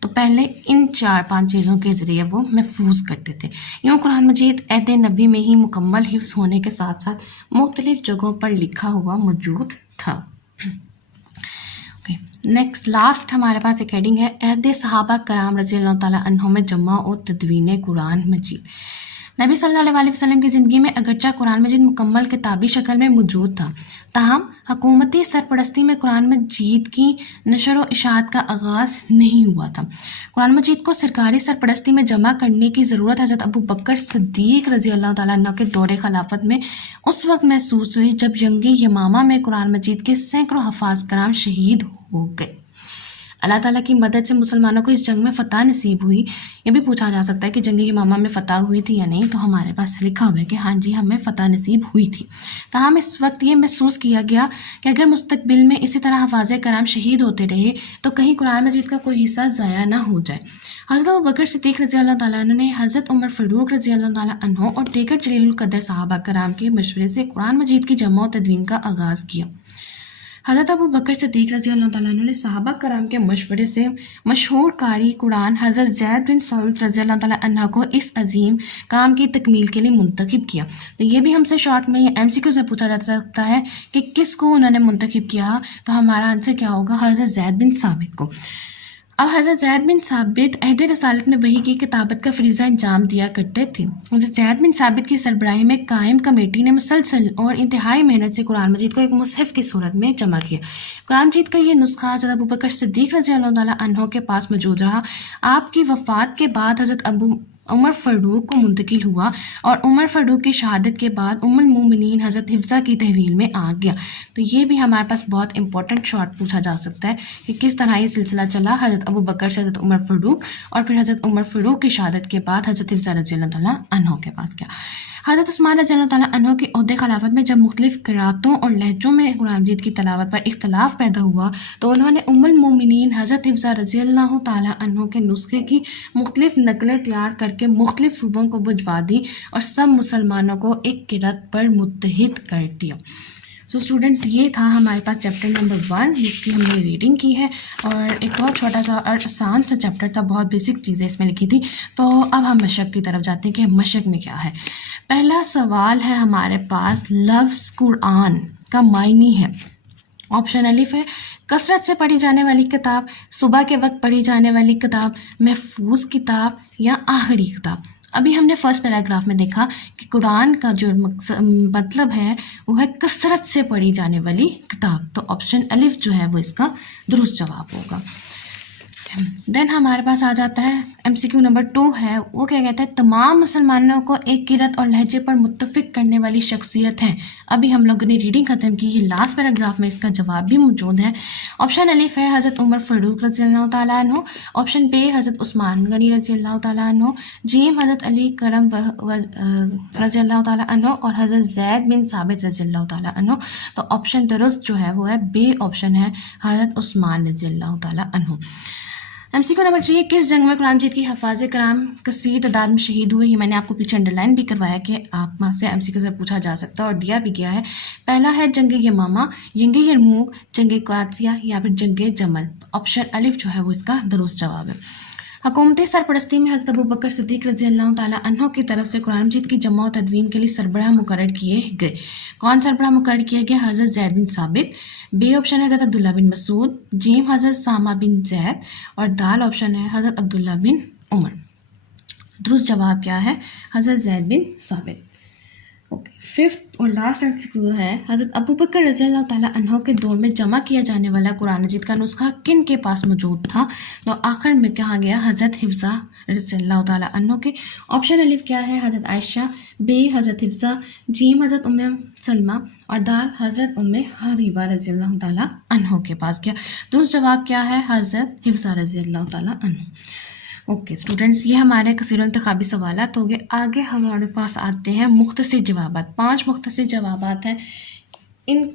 تو پہلے ان 4-5 چیزوں کے ذریعے وہ محفوظ کرتے تھے. یوں قرآن مجید عہد نبی میں ہی مکمل حفظ ہونے کے ساتھ ساتھ مختلف جگہوں پر لکھا ہوا موجود تھا. نیکسٹ لاسٹ ہمارے پاس ایک ہیڈنگ ہے عہد صحابہ کرام رضی اللہ تعالیٰ عنہم میں جمع و تدوین قرآن مجید. نبی صلی اللہ علیہ وسلم کی زندگی میں اگرچہ قرآن مجید مکمل کتابی شکل میں موجود تھا، تاہم حکومتی سرپرستی میں قرآن مجید کی نشر و اشاعت کا آغاز نہیں ہوا تھا. قرآن مجید کو سرکاری سرپرستی میں جمع کرنے کی ضرورت حضرت ابو بکر صدیق رضی اللہ تعالیٰ عنہ کے دور خلافت میں اس وقت محسوس ہوئی جب جنگ یمامہ میں قرآن مجید کے سینکڑوں حفاظ کرام شہید ہو گئے. اللہ تعالیٰ کی مدد سے مسلمانوں کو اس جنگ میں فتح نصیب ہوئی. یہ بھی پوچھا جا سکتا ہے کہ جنگ یمامہ میں فتح ہوئی تھی یا نہیں، تو ہمارے پاس لکھا ہوا ہے کہ ہاں جی ہمیں فتح نصیب ہوئی تھی. تاہم اس وقت یہ محسوس کیا گیا کہ اگر مستقبل میں اسی طرح حفاظ کرام شہید ہوتے رہے تو کہیں قرآن مجید کا کوئی حصہ ضائع نہ ہو جائے. حضرت ابو بکر صدیق رضی اللہ تعالیٰ عنہ نے حضرت عمر فاروق رضی اللہ تعالیٰ عنہ اور دیگر جلیل القدر صحابہ کرام کے مشورے سے قرآن مجید کی جمع و تدوین کا آغاز کیا. حضرت ابو بکر صدیق رضی اللہ تعالیٰ عنہ نے صحابہ کرام کے مشورے سے مشہور قاری قرآن حضرت زید بن ثابت رضی اللہ تعالیٰ عنہ کو اس عظیم کام کی تکمیل کے لیے منتخب کیا. تو یہ بھی ہم سے شارٹ میں یہ MCQs میں پوچھا جا سکتا ہے کہ کس کو انہوں نے منتخب کیا، تو ہمارا آنسر کیا ہوگا؟ حضرت زید بن ثابت کو. اب حضرت زید بن ثابت عہد رسالت میں وحی کی کتابت کا فریضہ انجام دیا کرتے تھے. حضرت زید بن ثابت کی سربراہی میں قائم کمیٹی نے مسلسل اور انتہائی محنت سے قرآن مجید کو ایک مصحف کی صورت میں جمع کیا. قرآن مجید کا یہ نسخہ حضرت ابو بکر صدیق رضی اللہ تعالیٰ عنہ کے پاس موجود رہا. آپ کی وفات کے بعد حضرت عمر فاروق کو منتقل ہوا اور عمر فاروق کی شہادت کے بعد ام المومنین حضرت حفصہ کی تحویل میں آ گیا. تو یہ بھی ہمارے پاس بہت امپورٹنٹ شارٹ پوچھا جا سکتا ہے کہ کس طرح یہ سلسلہ چلا حضرت ابو بکر سے حضرت عمر فاروق اور پھر حضرت عمر فاروق کی شہادت کے بعد حضرت حفصہ رضی اللہ تعالیٰ عنہ کے پاس کیا. حضرت عثمان رضی اللہ تعالیٰ عنہ کی عہد خلافت میں جب مختلف قراتوں اور لہجوں میں قرآن مجید کی تلاوت پر اختلاف پیدا ہوا تو انہوں نے ام المومنین حضرت حفصہ رضی اللہ تعالیٰ عنہ کے نسخے کی مختلف نقلیں تیار کر کے مختلف صوبوں کو بھجوا دی اور سب مسلمانوں کو ایک قرات پر متحد کر دیا. سو اسٹوڈنٹس یہ تھا ہمارے پاس چیپٹر نمبر 1 جس کی ہم نے ریڈنگ کی ہے، اور ایک بہت چھوٹا سا اور آسان سا چیپٹر تھا، بہت بیسک چیزیں اس میں لکھی تھی. تو اب ہم مشق کی طرف جاتے ہیں کہ مشق میں کیا ہے. پہلا سوال ہے ہمارے پاس، لفظ قرآن کا معنی ہے. آپشن الف ہے کثرت سے پڑھی جانے والی کتاب، صبح کے وقت پڑھی جانے والی کتاب، محفوظ کتاب یا آخری کتاب. ابھی ہم نے فرسٹ پیراگراف میں دیکھا کہ قرآن کا جو مطلب ہے وہ ہے کثرت سے پڑھی جانے والی کتاب. تو آپشن الف جو ہے وہ اس کا درست جواب ہوگا. دین ہمارے پاس آ جاتا ہے MCQ نمبر 2 ہے، وہ کیا کہتا ہے تمام مسلمانوں کو ایک قرات اور لہجے پر متفق کرنے والی شخصیت ہے. ابھی ہم لوگوں نے ریڈنگ ختم کی، یہ لاسٹ پیراگراف میں اس کا جواب بھی موجود ہے. آپشن الف ہے حضرت عمر فاروق رضی اللہ تعالیٰ عنہ، آپشن بی حضرت عثمان غنی رضی اللہ تعالیٰ عنہ، جیم حضرت علی کرم رضی اللہ تعالیٰ عنہ اور حضرت زید بن ثابت رضی اللہ تعالیٰ عنہ. تو آپشن درست جو ہے وہ ہے بی آپشن ہے حضرت عثمان رضی اللہ تعالیٰ عنہ. MCQ نمبر 3 کس جنگ میں قرآن مجید کی حفاظ کرام کثیر تعداد میں شہید ہوئے؟ یہ میں نے آپ کو پیچھے انڈرلائن بھی کروایا کہ آپ سے MCQ سے پوچھا جا سکتا ہے اور دیا بھی گیا ہے. پہلا ہے جنگ یمامہ، جنگ یرموک، جنگ قادسیہ یا پھر جنگ جمل. آپشن الف جو ہے وہ اس کا درست جواب ہے. حکومتی سرپرستی میں حضرت ابو بکر صدیق رضی اللہ تعالیٰ عنہ کی طرف سے قرآن مجید کی جمع و تدوین کے لیے سربراہ مقرر کیے گئے. کون سربراہ مقرر کیا گیا؟ حضرت زید بن ثابت. بی آپشن ہے حضرت عبداللہ بن مسعود، جیم حضرت سامہ بن زید اور دال آپشن ہے حضرت عبداللہ بن عمر. درست جواب کیا ہے؟ حضرت زید بن ثابت. اوکے، ففتھ اور لاسٹ MCQ ہے حضرت ابو بکر رضی اللہ تعالیٰ عنہ کے دور میں جمع کیا جانے والا قرآن مجید کا نسخہ کن کے پاس موجود تھا؟ تو آخر میں کہا گیا حضرت حفصہ رضی اللہ تعالیٰ عنہ کے. آپشن الف کیا ہے؟ حضرت عائشہ، بی حضرت حفصہ، جیم حضرت ام سلمہ اور دال حضرت ام حبیبہ رضی اللہ تعالیٰ عنہ کے پاس کیا. درست جواب کیا ہے؟ حضرت حفصہ رضی اللہ تعالیٰ عنہ. اوکے اسٹوڈنٹس، یہ ہمارے کثیر انتخابی سوالات ہو گئے. آگے ہمارے پاس آتے ہیں مختصر جوابات. 5 مختصر جوابات ہیں. ان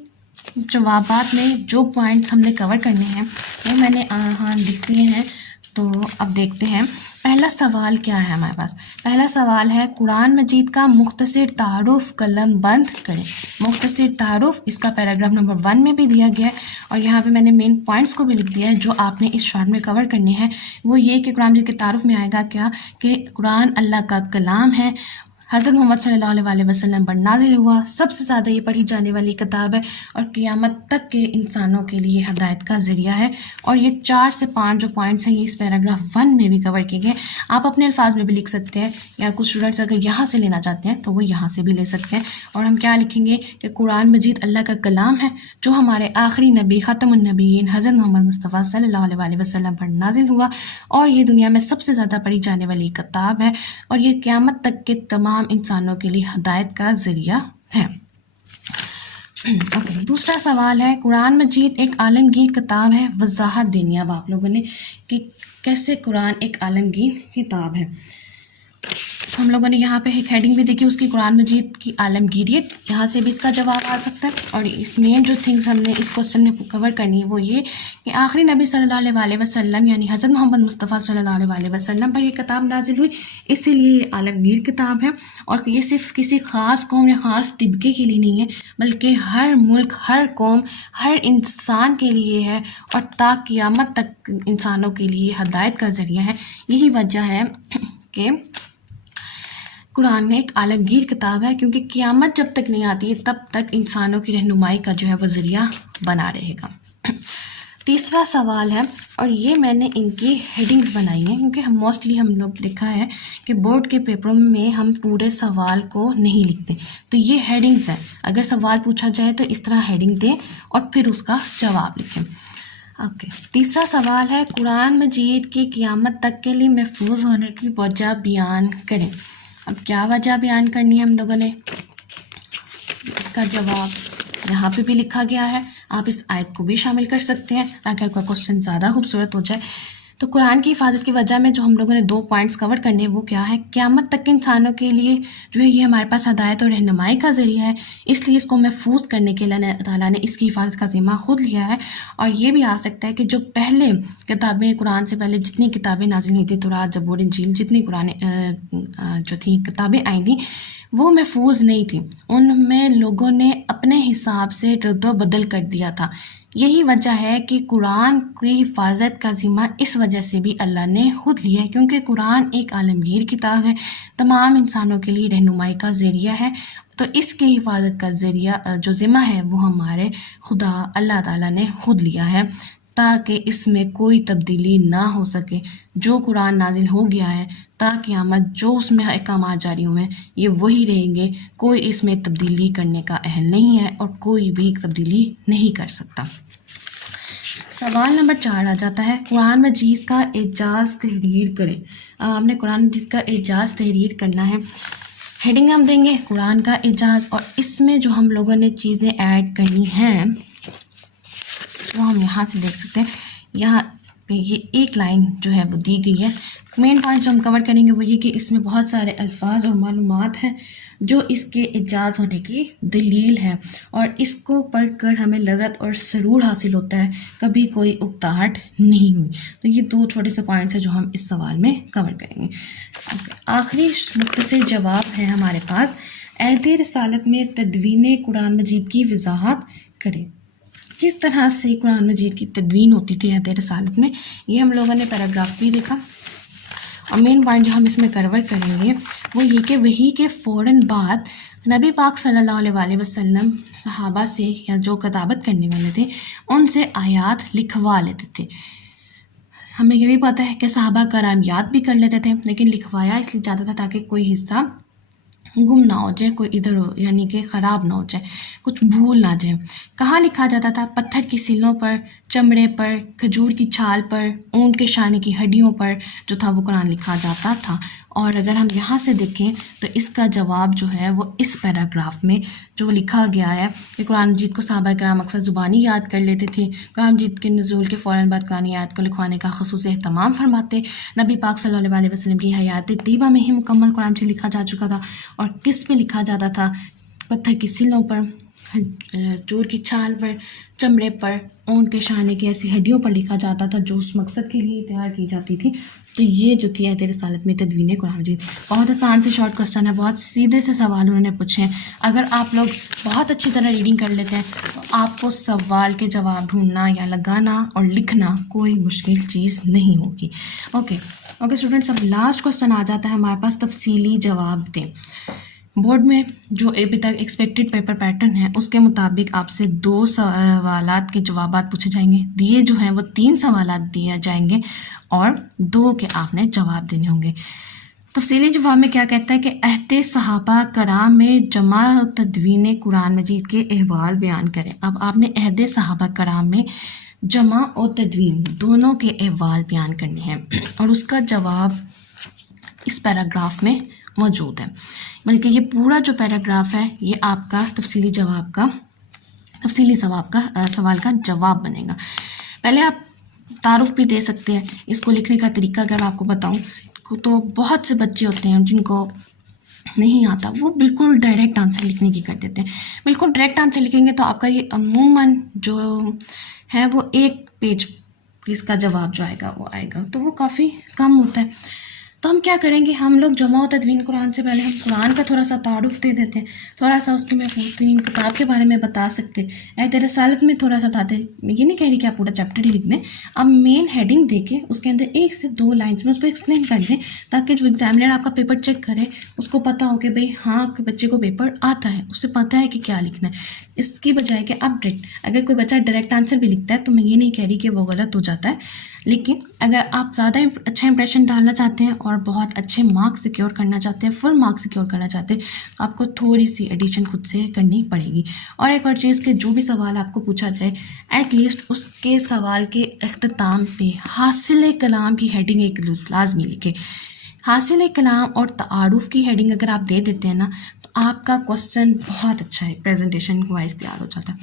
جوابات میں جو پوائنٹس ہم نے کور کرنے ہیں وہ میں نے لکھ دیے ہیں. تو اب دیکھتے ہیں پہلا سوال کیا ہے ہمارے پاس؟ پہلا سوال ہے قرآن مجید کا مختصر تعارف قلم بند کریں. مختصر تعارف اس کا پیراگراف نمبر 1 میں بھی دیا گیا ہے، اور یہاں پہ میں نے مین پوائنٹس کو بھی لکھ دیا ہے جو آپ نے اس شارٹ میں کور کرنے ہیں. وہ یہ کہ قرآن مجید کے تعارف میں آئے گا کیا کہ قرآن اللہ کا کلام ہے، حضرت محمد صلی اللہ علیہ وسلم پر نازل ہوا، سب سے زیادہ یہ پڑھی جانے والی کتاب ہے، اور قیامت تک کے انسانوں کے لیے ہدایت کا ذریعہ ہے. اور یہ 4 سے 5 جو پوائنٹس ہیں یہ اس پیراگراف 1 میں بھی کور کیے گئے. آپ اپنے الفاظ میں بھی لکھ سکتے ہیں، یا کچھ اسٹوڈنٹس اگر یہاں سے لینا چاہتے ہیں تو وہ یہاں سے بھی لے سکتے ہیں. اور ہم کیا لکھیں گے کہ قرآن مجید اللہ کا کلام ہے جو ہمارے آخری نبی ختم النبیین حضرت محمد مصطفیٰ صلی اللہ علیہ وسلم پر نازل ہوا، اور یہ دنیا میں سب سے زیادہ پڑھی جانے والی کتاب ہے، اور یہ قیامت تک کے تمام انسانوں کے لیے ہدایت کا ذریعہ ہے. دوسرا سوال ہے قرآن مجید ایک عالمگیر کتاب ہے، وضاحت دینی اب آپ لوگوں نے کہ کیسے قرآن ایک عالمگیر کتاب ہے. ہم لوگوں نے یہاں پہ ایک ہیڈنگ بھی دیکھی اس کی، قرآن مجید کی عالمگیریت. یہاں سے بھی اس کا جواب آ سکتا ہے. اور اس مین جو تھنگس ہم نے اس کوسچن میں کور کرنی ہے وہ یہ کہ آخری نبی صلی اللہ علیہ وسلم یعنی حضرت محمد مصطفیٰ صلی اللہ علیہ وسلم پر یہ کتاب نازل ہوئی، اسی لیے یہ عالمگیر کتاب ہے. اور یہ صرف کسی خاص قوم یا خاص طبقے کے لیے نہیں ہے، بلکہ ہر ملک، ہر قوم، ہر انسان کے لیے ہے، اور تا قیامت تک انسانوں کے لیے ہدایت کا ذریعہ ہے. یہی وجہ ہے کہ قرآن ایک عالمگیر کتاب ہے، کیونکہ قیامت جب تک نہیں آتی ہے تب تک انسانوں کی رہنمائی کا جو ہے وہ ذریعہ بنا رہے گا. تیسرا سوال ہے، اور یہ میں نے ان کی ہیڈنگز بنائی ہیں کیونکہ موسٹلی ہم لوگ دیکھا ہے کہ بورڈ کے پیپروں میں ہم پورے سوال کو نہیں لکھتے، تو یہ ہیڈنگز ہیں. اگر سوال پوچھا جائے تو اس طرح ہیڈنگ دیں اور پھر اس کا جواب لکھیں. تیسرا سوال ہے قرآن مجید کی قیامت تک کے لیے محفوظ ہونے کی وجہ بیان کریں. اب کیا وجہ بیان کرنی ہے ہم لوگوں نے؟ اس کا جواب یہاں پہ بھی لکھا گیا ہے، آپ اس آیت کو بھی شامل کر سکتے ہیں تاکہ آپ کا کوسچن زیادہ خوبصورت ہو جائے. تو قرآن کی حفاظت کی وجہ میں جو ہم لوگوں نے 2 پوائنٹس کور کرنے ہیں وہ کیا ہے؟ قیامت تک انسانوں کے لیے جو ہے یہ ہمارے پاس ہدایت اور رہنمائی کا ذریعہ ہے، اس لیے اس کو محفوظ کرنے کے لیے اللہ تعالیٰ نے اس کی حفاظت کا ذمہ خود لیا ہے. اور یہ بھی آ سکتا ہے کہ جو پہلے کتابیں، قرآن سے پہلے جتنی کتابیں نازل ہوئی تھیں، تورات، زبور، انجیل، جتنی قرآن جو تھیں کتابیں آئی تھیں وہ محفوظ نہیں تھیں، ان میں لوگوں نے اپنے حساب سے رد و بدل کر دیا تھا. یہی وجہ ہے کہ قرآن کی حفاظت کا ذمہ اس وجہ سے بھی اللہ نے خود لیا ہے، کیونکہ قرآن ایک عالمگیر کتاب ہے، تمام انسانوں کے لیے رہنمائی کا ذریعہ ہے. تو اس کی حفاظت کا ذریعہ جو ذمہ ہے وہ ہمارے خدا اللہ تعالیٰ نے خود لیا ہے، تاکہ اس میں کوئی تبدیلی نہ ہو سکے. جو قرآن نازل ہو گیا ہے تا قیامت جو اس میں احکامات جاری ہوئے ہیں یہ وہی رہیں گے، کوئی اس میں تبدیلی کرنے کا اہل نہیں ہے اور کوئی بھی تبدیلی نہیں کر سکتا. سوال نمبر 4 آ جاتا ہے قرآن مجید کا اعجاز تحریر کریں. ہم نے قرآن مجید کا اعجاز تحریر کرنا ہے. ہیڈنگ ہم دیں گے قرآن کا اعجاز، اور اس میں جو ہم لوگوں نے چیزیں ایڈ کرنی ہیں وہ ہم یہاں سے دیکھ سکتے ہیں. یہاں پہ یہ ایک لائن جو ہے وہ دی گئی ہے. مین پوائنٹ جو ہم کور کریں گے وہ یہ کہ اس میں بہت سارے الفاظ اور معلومات ہیں جو اس کے اعجاز ہونے کی دلیل ہے، اور اس کو پڑھ کر ہمیں لذت اور سرور حاصل ہوتا ہے، کبھی کوئی اکتاہٹ نہیں ہوئی. تو یہ 2 چھوٹے سے پوائنٹس ہیں جو ہم اس سوال میں کور کریں گے. آخری مختصر جواب ہے ہمارے پاس، عہد رسالت میں تدوین قرآن مجید کی وضاحت کریں. کس طرح سے قرآن مجید کی تدوین ہوتی تھی عہد رسالت میں، یہ ہم لوگوں نے پیراگراف بھی دیکھا. اور مین پوائنٹ جو ہم اس میں کور کریں گے وہ یہ کہ وحی کے فوراً بعد نبی پاک صلی اللہ علیہ وسلم صحابہ سے یا جو کتابت کرنے والے تھے ان سے آیات لکھوا لیتے تھے. ہمیں یہ بھی پتہ ہے کہ صحابہ کرام یاد بھی کر لیتے تھے، لیکن لکھوایا اس لیے جاتا تھا تاکہ کوئی حصہ گم نہ ہو جائے، کوئی ادھر ہو یعنی کہ خراب نہ ہو جائے، کچھ بھول نہ جائے. کہاں لکھا جاتا تھا؟ پتھر کی سلوں پر، چمڑے پر، کھجور کی چھال پر، اونٹ کے شانے کی ہڈیوں پر جو تھا وہ قرآن لکھا جاتا تھا. اور اگر ہم یہاں سے دیکھیں تو اس کا جواب جو ہے وہ اس پیراگراف میں جو لکھا گیا ہے کہ قرآن مجید کو صحابہ کرام اکثر زبانی یاد کر لیتے تھے، قرآن مجید کے نزول کے فوراً بعد قرآن آیات کو لکھوانے کا خصوصی اہتمام فرماتے. نبی پاک صلی اللہ علیہ وسلم کی حیات طیبہ میں ہی مکمل قرآن مجید لکھا جا چکا تھا. اور کس پہ لکھا جاتا تھا؟ پتھر کی سلوں پر، چور کی چھال پر، چمڑے پر، اونٹ کے شانے کی ایسی ہڈیوں پر لکھا جاتا تھا جو اس مقصد کے لیے تیار کی جاتی تھی. تو یہ جو تھی عہد رسالت میں تدوین قرآن مجید. بہت آسان سے شارٹ کوسچن ہے، بہت سیدھے سے سوال انہوں نے پوچھے ہیں. اگر آپ لوگ بہت اچھی طرح ریڈنگ کر لیتے ہیں تو آپ کو سوال کے جواب ڈھونڈنا یا لگانا اور لکھنا کوئی مشکل چیز نہیں ہوگی. اوکے اسٹوڈنٹس، اب لاسٹ کوسچن آ جاتا ہے ہمارے پاس، تفصیلی جواب دیں. بورڈ میں جو ابھی تک ایکسپیکٹڈ پیپر پیٹرن ہے اس کے مطابق آپ سے 2 سوالات کے جوابات پوچھے جائیں گے. دیے جو ہیں وہ 3 سوالات دیے جائیں گے اور 2 کے آپ نے جواب دینے ہوں گے. تفصیلی جواب میں کیا کہتا ہے کہ عہد صحابہ کرام میں جمع و تدوین قرآن مجید کے احوال بیان کریں. اب آپ نے عہد صحابہ کرام میں جمع و تدوین دونوں کے احوال بیان کرنے ہیں اور اس کا جواب اس پیراگراف میں موجود ہے. بلکہ یہ پورا جو پیراگراف ہے یہ آپ کا تفصیلی سوال کا جواب بنے گا. پہلے آپ تعارف بھی دے سکتے ہیں. اس کو لکھنے کا طریقہ اگر آپ کو بتاؤں تو بہت سے بچے ہوتے ہیں جن کو نہیں آتا، وہ بالکل ڈائریکٹ آنسر لکھنے کی کر دیتے ہیں. بالکل ڈائریکٹ آنسر لکھیں گے تو آپ کا یہ عموماً جو ہے وہ 1 پیج اس کا جواب جو آئے گا وہ آئے گا، تو وہ کافی کم ہوتا ہے. تو ہم کیا کریں گے، ہم لوگ جمع و تدوین قرآن سے پہلے ہم قرآن کا تھوڑا سا تعارف دے دیتے ہیں، تھوڑا سا اس کی محفوظ ترین کتاب کے بارے میں بتا سکتے. عہد رسالت میں تھوڑا سا بتاتے، میں یہ نہیں کہہ رہی کہ آپ پورا چیپٹر ہی لکھ دیں، آپ مین ہیڈنگ دے کے اس کے اندر 1 سے 2 لائنس میں اس کو ایکسپلین کر دیں تاکہ جو ایگزامنر آپ کا پیپر چیک کرے اس کو پتہ ہو کہ بھئی ہاں بچے کو پیپر آتا ہے، اسے پتہ ہے کہ کیا لکھنا ہے. اس کی بجائے کہ آپ ڈائریکٹ، اگر کوئی بچہ ڈائریکٹ آنسر بھی لکھتا ہے تو میں یہ نہیں کہہ رہی کہ وہ غلط ہو جاتا ہے، لیکن اگر آپ زیادہ اچھا امپریشن ڈالنا چاہتے ہیں اور بہت اچھے مارکس سیکیور کرنا چاہتے ہیں، فل مارکس سیکیور کرنا چاہتے ہیں، تو آپ کو تھوڑی سی ایڈیشن خود سے کرنی پڑے گی. اور ایک اور چیز کہ جو بھی سوال آپ کو پوچھا جائے ایٹ لیسٹ اس کے سوال کے اختتام پہ حاصل کلام کی ہیڈنگ ایک لازمی لکھے. حاصل کلام اور تعارف کی ہیڈنگ اگر آپ دے دیتے ہیں نا تو آپ کا کوسچن بہت اچھا ہے، پریزنٹیشن وائز تیار ہو جاتا ہے.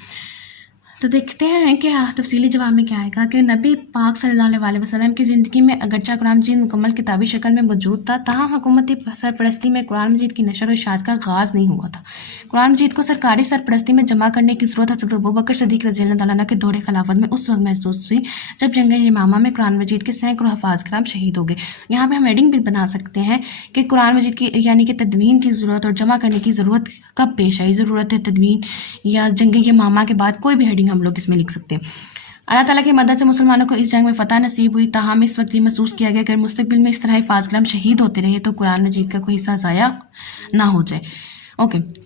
تو دیکھتے ہیں کہ تفصیلی جواب میں کیا آئے گا کہ نبی پاک صلی اللہ علیہ وسلم کی زندگی میں اگرچہ قرآن مجید مکمل کتابی شکل میں موجود تھا، تاہم حکومتی سرپرستی میں قرآن مجید کی نشر و اشاعت کا آغاز نہیں ہوا تھا. قرآن مجید کو سرکاری سرپرستی میں جمع کرنے کی ضرورت حضرت ابوبکر صدیق رضی اللہ عنہ کے دور خلافت میں اس وقت محسوس ہوئی جب جنگ یمامہ میں قرآن مجید کے سینکڑوں حفاظ کرام شہید ہو گئے. یہاں پہ ہم ایڈنگ بھی بنا سکتے ہیں کہ قرآن مجید کی یعنی کہ تدوین کی ضرورت اور جمع کرنے کی ضرورت کب پیش آئی، ضرورت ہے تدوین یا جنگ یمامہ کے بعد، کوئی بھی ہیڈنگ ہم لوگ اس میں لکھ سکتے ہیں. اللہ تعالیٰ کی مدد سے مسلمانوں کو اس جنگ میں فتح نصیب ہوئی، تاہم اس وقت یہ محسوس کیا گیا کہ اگر مستقبل میں اس طرح حفاظ کرام شہید ہوتے رہے تو قرآن مجید کا کوئی حصہ ضائع نہ ہو جائے.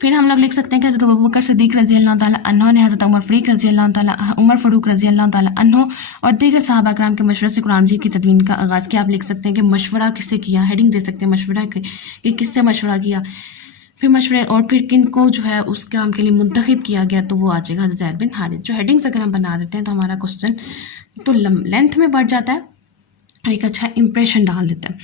پھر ہم لوگ لکھ سکتے ہیں کہ حضرت ابوبکر صدیق رضی اللہ تعالیٰ عنہ نے حضرت عمر فاروق رضی اللہ تعالیٰ عنہ اور دیگر صحابہ کرام کے مشورے سے قرآن مجید کی تدوین کا آغاز کیا. آپ لکھ سکتے ہیں کہ مشورہ کس سے کیا، ہیڈنگ دے سکتے ہیں مشورہ کہ کس سے مشورہ کیا، پھر مشورے اور پھر کن کو جو ہے اس کام کے لیے منتخب کیا گیا، تو وہ آ جائے گا حضرت زید بن حارث. جو ہیڈنگس اگر ہم بنا دیتے ہیں تو ہمارا کوسچن تو لینتھ میں بڑھ جاتا ہے اور ایک اچھا امپریشن ڈال دیتا ہے.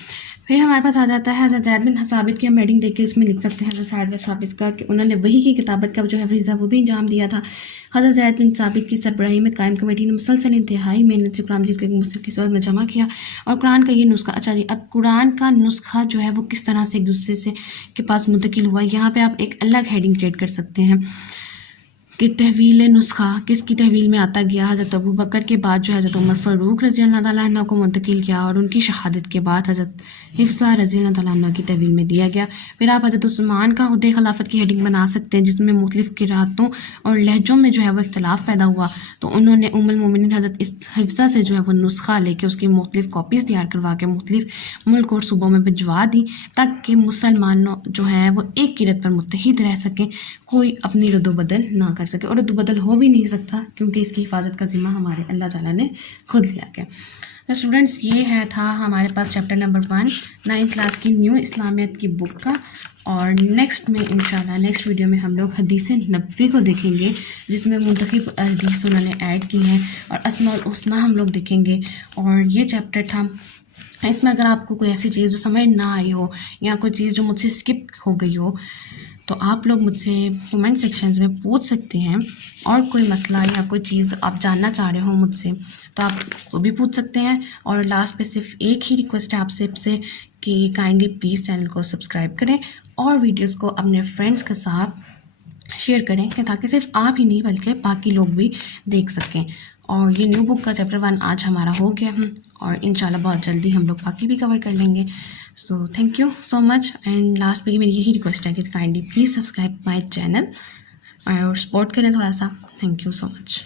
پھر ہمارے پاس آ جاتا ہے حضرت زید بن ثابت کی. ہم ہیڈنگ دیکھ کے اس میں لکھ سکتے ہیں حضرت زید بن ثابت کا کہ انہوں نے وحی کی کتابت کا جو ہے فریضہ وہ بھی انجام دیا تھا. حضرت زید بن ثابت کی سربراہی میں قائم کمیٹی نے مسلسل انتہائی محنت سے قرآن مجید کو ایک مصحف کی صورت میں جمع کیا اور قرآن کا یہ نسخہ، اچھا جی، اب قرآن کا نسخہ جو ہے وہ کس طرح سے ایک دوسرے سے کے پاس منتقل ہوا. یہاں پہ آپ ایک الگ ہیڈنگ کریٹ کر سکتے ہیں کہ تحویل نسخہ کس کی تحویل میں آتا گیا. حضرت ابوبکر کے بعد جو حضرت عمر فاروق رضی اللہ تعالیٰ عنہ کو منتقل کیا اور ان کی شہادت کے بعد حضرت حفصہ رضی اللہ تعالیٰ عنہ کی تحویل میں دیا گیا. پھر آپ حضرت عثمان کا عہدۂ خلافت کی ہیڈنگ بنا سکتے ہیں جس میں مختلف قراتوں اور لہجوں میں جو ہے وہ اختلاف پیدا ہوا، تو انہوں نے ام المومنین حضرت حفصہ سے جو ہے وہ نسخہ لے کے اس کی مختلف کاپیز تیار کروا کے مختلف ملک اور صوبوں میں بھجوا دی تاکہ مسلمانوں جو ہیں وہ ایک قرت پر متحد رہ سکیں، کوئی اپنی رد و بدل نہ کر سکے. اور رد و بدل ہو بھی نہیں سکتا کیونکہ اس کی حفاظت کا ذمہ ہمارے اللہ تعالیٰ نے خود لیا گیا. اسٹوڈنٹس یہ تھا ہمارے پاس چیپٹر نمبر 1 9th کلاس کی نیو اسلامیت کی بک کا. اور نیکسٹ میں انشاءاللہ نیکسٹ ویڈیو میں ہم لوگ حدیث نبوی کو دیکھیں گے جس میں منتخب حدیث انہوں نے ایڈ کی ہیں، اور اسماء الحسنی ہم لوگ دیکھیں گے. اور یہ چیپٹر تھا، اس میں اگر آپ کو کوئی ایسی چیز جو سمجھ نہ آئی ہو یا کوئی چیز جو مجھ سے اسکپ ہو گئی ہو تو آپ لوگ مجھ سے کومنٹ سیکشنز میں پوچھ سکتے ہیں. اور کوئی مسئلہ یا کوئی چیز آپ جاننا چاہ رہے ہوں مجھ سے تو آپ وہ بھی پوچھ سکتے ہیں. اور لاسٹ پہ صرف ایک ہی ریکویسٹ ہے آپ سب سے کہ کائنڈلی پلیز چینل کو سبسکرائب کریں اور ویڈیوز کو اپنے فرینڈس کے ساتھ شیئر کریں کہ تاکہ صرف آپ ہی نہیں بلکہ باقی لوگ بھی دیکھ سکیں. اور یہ نیو بک کا چیپٹر 1 آج ہمارا ہو گیا، اور انشاءاللہ بہت جلدی ہم لوگ باقی بھی کور کر لیں گے. So thank you so much. And last میں میری یہی ریکویسٹ ہے کہ kindly please subscribe my channel اور سپورٹ کریں تھوڑا سا. Thank you so much.